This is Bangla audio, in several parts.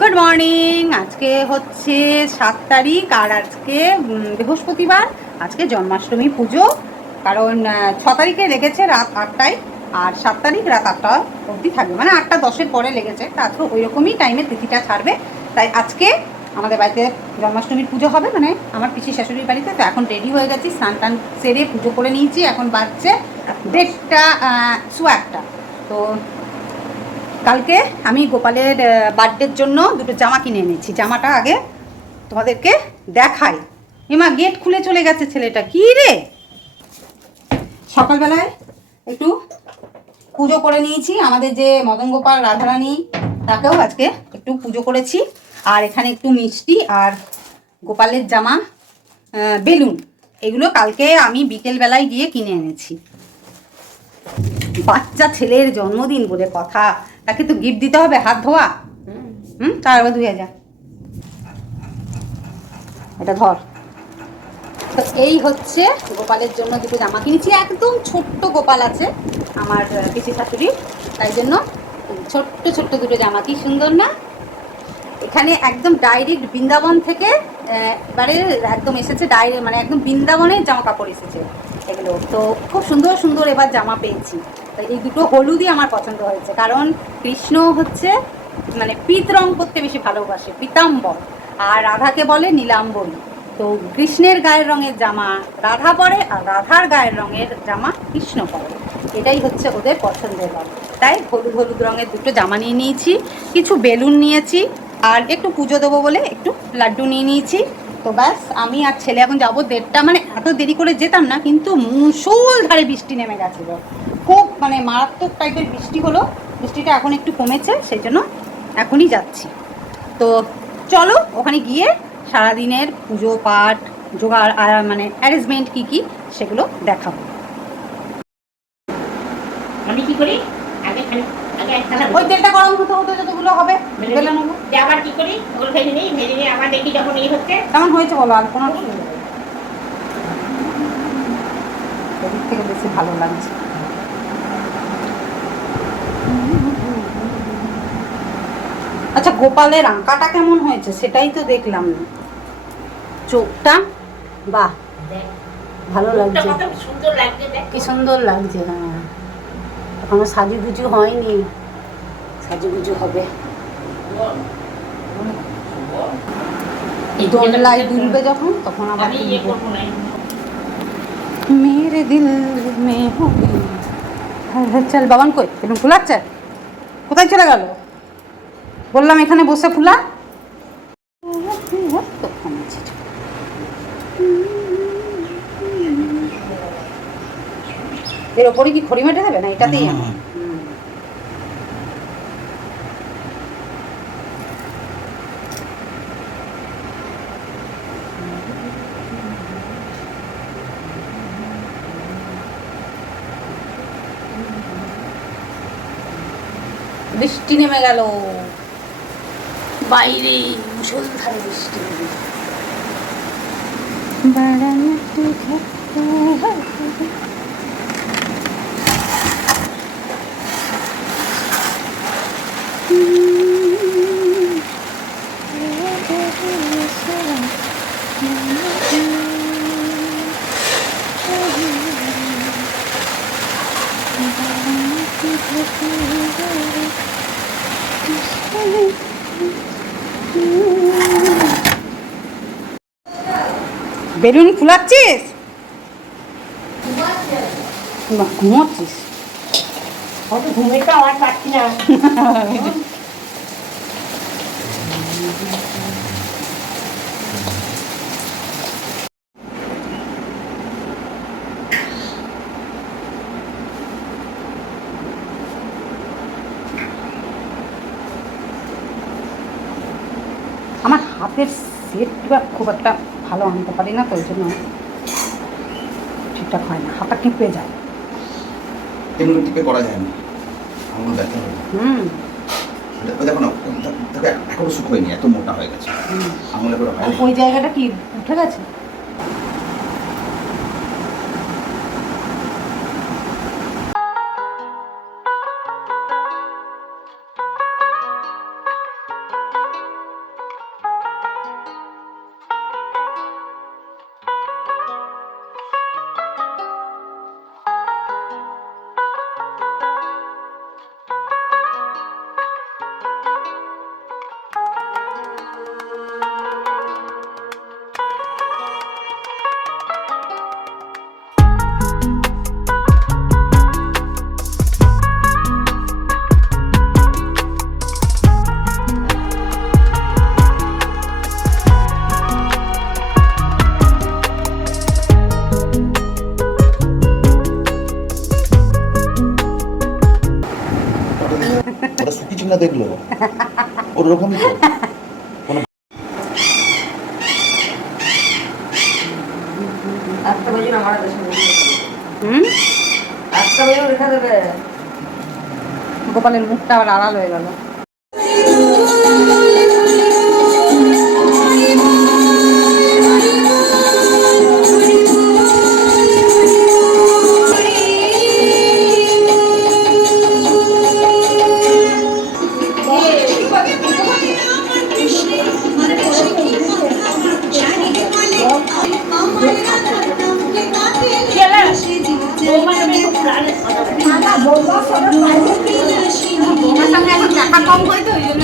গুড মর্নিং আজকে হচ্ছে সাত তারিখ আর আজকে বৃহস্পতিবার। আজকে জন্মাষ্টমী পুজো, কারণ ছ তারিখে লেগেছে রাত আটটায় আর সাত তারিখ রাত আটটা অবধি থাকবে। মানে আটটা দশের পরে লেগেছে। তা আজকে ওই রকমই টাইমে তিথিটা ছাড়বে। তাই আজকে আমাদের বাড়িতে জন্মাষ্টমীর পুজো হবে। মানে আমার পিসি শাশুড়ির বাড়িতে। তো এখন রেডি হয়ে গেছি। স্নান টান সেরে পুজো করে নিয়েছি। এখন বাজছে দেড়টা সোয়া একটা তো কালকে আমি গোপালের বার্থডের জন্য দুটো জামা কিনে এনেছি। জামাটা আগে তোমাদেরকে দেখাই। এমা গেট খুলে চলে গেছে ছেলেটা। কি রে? সকালবেলায় একটু পুজো করে নিয়েছি। আমাদের যে মদন গোপাল রাধারানী, তাকেও আজকে একটু পুজো করেছি। আর এখানে একটু মিষ্টি আর গোপালের জামা বেলুন। এগুলো কালকে আমি বিকেলবেলায় গিয়ে কিনে এনেছি। বাচ্চা ছেলের জন্মদিন বলে কথা। তাকে তো গিফট দিতে হবে, হাত ধোয়া। হুম তারপর ধুয়ে যা। এটা ধর। তো এই হচ্ছে গোপালের জন্য দুটো জামা কিনেছি। একদম ছোট্ট গোপাল আছে, আমার পিসি শাশুড়ি। তাই জন্য ছোট্ট ছোট্ট দুটো জামা। কি সুন্দর না? এখানে একদম ডাইরেক্ট বৃন্দাবন থেকে এবারে একদম এসেছে ডাইরেক্ট মানে একদম বৃন্দাবনের জামা কাপড় এসেছে এগুলো। তো খুব সুন্দর সুন্দর এবার জামা পেয়েছি। এই দুটো হলুদই আমার পছন্দ হয়েছে। কারণ কৃষ্ণ হচ্ছে মানে পিত রং করতে বেশি ভালোবাসে, পিতাম্বর। আর রাধাকে বলে নীলাম্বরী। তো কৃষ্ণের গায়ের রঙের জামা রাধা পরে আর রাধার গায়ের রঙের জামা কৃষ্ণ পরে। এটাই হচ্ছে ওদের পছন্দের রঙ তাই হলুদ হলুদ রঙের দুটো জামা নিয়ে নিয়েছি, কিছু বেলুন নিয়েছি, আর একটু পুজো দেবো বলে একটু লাড্ডু নিয়ে নিয়েছি। তো ব্যাস, আমি আর ছেলে এখন যাব দেড়টা মানে এত দেরি করে যেতাম না, কিন্তু মুসুল ধারে বৃষ্টি নেমে গেছিল। খুব মানে মারাত্মক টাইপের বৃষ্টি হলো, বৃষ্টিটা এখন একটু কমেছে, সেই জন্য এখনই যাচ্ছি। তো চলো, ওখানে গিয়ে সারাদিনের পুজো, পাঠ, জোগাড় মানে অ্যারেঞ্জমেন্ট কী কী, সেগুলো দেখাবো। আমি কি করি আগে খালি আগে এক থালা ওই তেলটা গরম হতে হতে যতগুলো হবে বেলে নেব। দিয়ে আবার কি করি? ওগুলো ভেজে নিই ভেজে আবার দেখি যখন এই হচ্ছে। কেমন হয়েছে বলো আলপনা এদিক থেকে বেশি ভালো লাগছে। আচ্ছা গোপালের আঁকাটা কেমন হয়েছে সেটাই তো দেখলাম না। চোখটা বাহ ভালো লাগছে। কি সুন্দর লাগছে হ্যাঁ। এখনও সাজুগুজু হয়নি। সাজুগুজু হবে। যখন তখন আবার হ্যাঁ, হ্যাঁ, চল বাবান কোথায় চলে গেল? বললাম এখানে বসে ফুলা। এর ওপরে কি খড়ি মেটে দেবে না? এটাতেই আমার বৃষ্টি নেমে গেল। বাইরে মুসলধারে বৃষ্টি। নেমে বেলুন ফুলাচ্ছিস? ঘুমোচ্ছিস। আমার হাতের সেটটা খুব একটা ভালো আনতে পারি না তো ওই জন্য ঠিকঠাক হয় না হাতটা কেঁপে যায়। এমনি টিপে করা যায় না আঙুল ব্যথা হবে হুম। দেখো না এখনও শুকোয়নি এত মোটা হয়ে গেছে। আঙুলে করে ওই জায়গাটা কি উঠে গেছে? দেখল? ওরকমই তো। একটা বাজে না দেখল দেশে হুম? একটা বাজে রেখে দেবে গোপালের মুখটা আবার আড়াল হয়ে গেল। তোমার সামনে এখন দেখা কম হয় তো ওই জন্য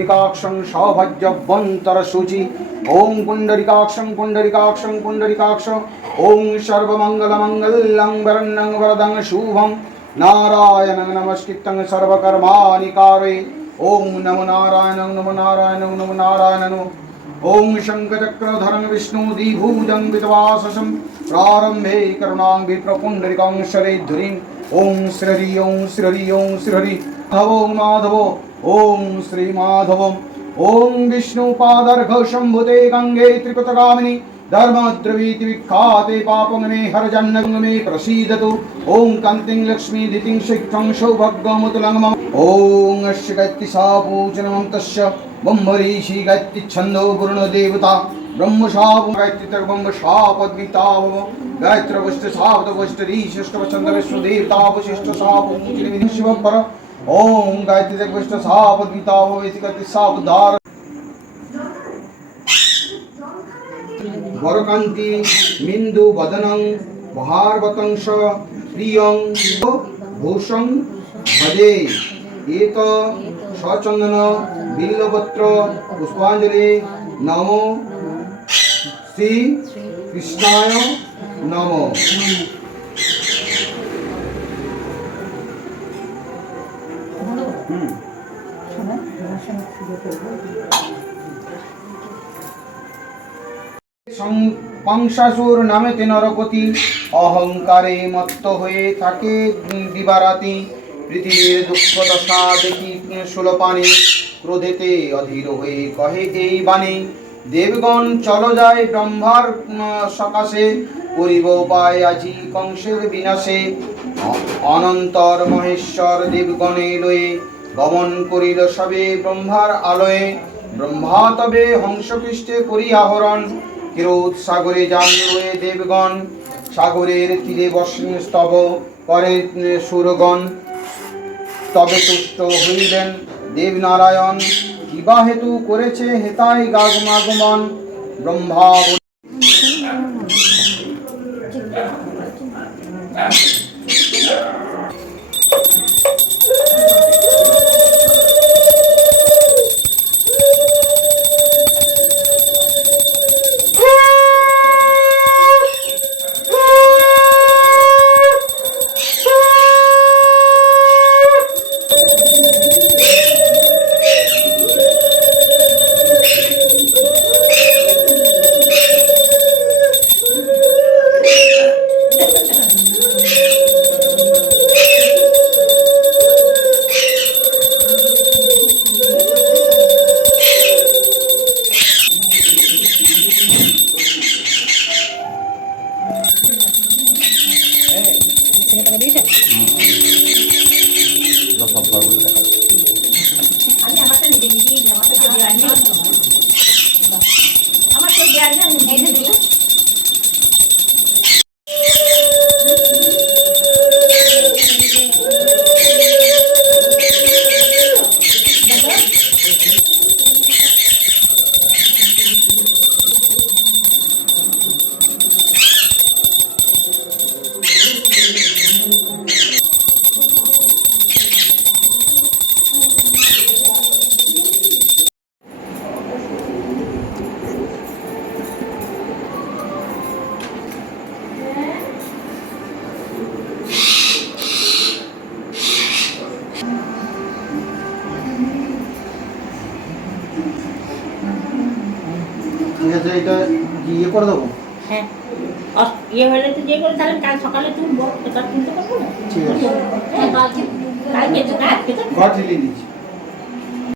पुण्डरिकाक्षं सौभज्यवन्तरशुचि ॐ पुण्डरिकाक्षं पुण्डरिकाक्षं पुण्डरिकाक्ष ॐ सर्वमङ्गलमङ्गलं वरन्नं वरदं शुभं नारायणं नमस्कृतं सर्वकर्माणि कारये ॐ नमो नारायणं नमो नारायणं नमो नारायणं ॐ शङ्खचक्रधरं विष्णुदिभुजं विद्वाससं प्रारम्भे करुणां विप्रपुण्डरिकां शरेद्धुरीं ॐ श्रीहरि ॐ श्रीहरि ॐ श्रीहरि माधवो माधवो ॐ श्रीमाधवम् ॐ विष्णुपादर्घशम्भुते गङ्गे त्रिपुतगामिनि धर्मद्रवीति विख्याते पापं मे हरजन्नगं मे प्रसीदतु ॐ कान्तिं लक्ष्मीदितिं शिक्षं सौभाग्यमुतुलं मम ॐ अस्य गत्तिसा पूजनं तस्य ब्रह्मरीषि गत्तिच्छन्दो गुरुणदेवता ब्रह्मशाप गायत्रितर्ब्रह्मशापद्गीता गायत्रवष्ट सावतवष्टरीशिष्टवचन्द विश्वदेवता वशिष्ठ साप शिवपर ॐ गायत्रितर्वष्ट सापद्गीता वेति गति सावधार বরকান্তি মিন্দু বদনং ভার্বতংশ প্রিয়ং ভূষং ভজে এত সচন্দন বিল্লপত্র পুষ্পাঞ্জলি নম শ্রী কৃষ্ণায় নম কংসাসুর নামেতে নরপতি। অহংকারে মত্ত হয়ে থাকে দিবারাতি। পৃথিবীর দুঃখ দশা দেখি সুলপানি। ক্রোধেতে অধীর হয়ে কহে, এই বাণী, দেবগণ চল যায় ব্রহ্মার সকাশে। করিব উপায় আজি কংসের বিনাশে। অনন্তর মহেশ্বর দেবগণে লয়ে গমন করিল সবে ব্রহ্মার আলয়ে। ব্রহ্মা তবে হংসপৃষ্ঠে করি আহরণ। কিরোৎ সাগরে যান রয়ে দেবগণ, সাগরের তীরে বসেন স্তব করে সুরগণ। তবে তুষ্ট হইলেন দেবনারায়ণ কিবা হেতু করেছে হেতাই গাগমাগমন, ব্রহ্মা ছেলে টাকা দিয়েছে আমি আমারটা নিজে নিজেই আমারটা তো আমার তো দেওয়ার নেই আমি এনে দিলাম ঠিক এটা ইয়ে করে দেবো? হ্যাঁ। আর ইয়ে হলে তো যে করে তাহলে কাল সকালে তুলবো। এটা তুলতে পারব না? ঠিক আছে। হ্যাঁ, কালকে তো না তো ঘর ঢেলে দিচ্ছি।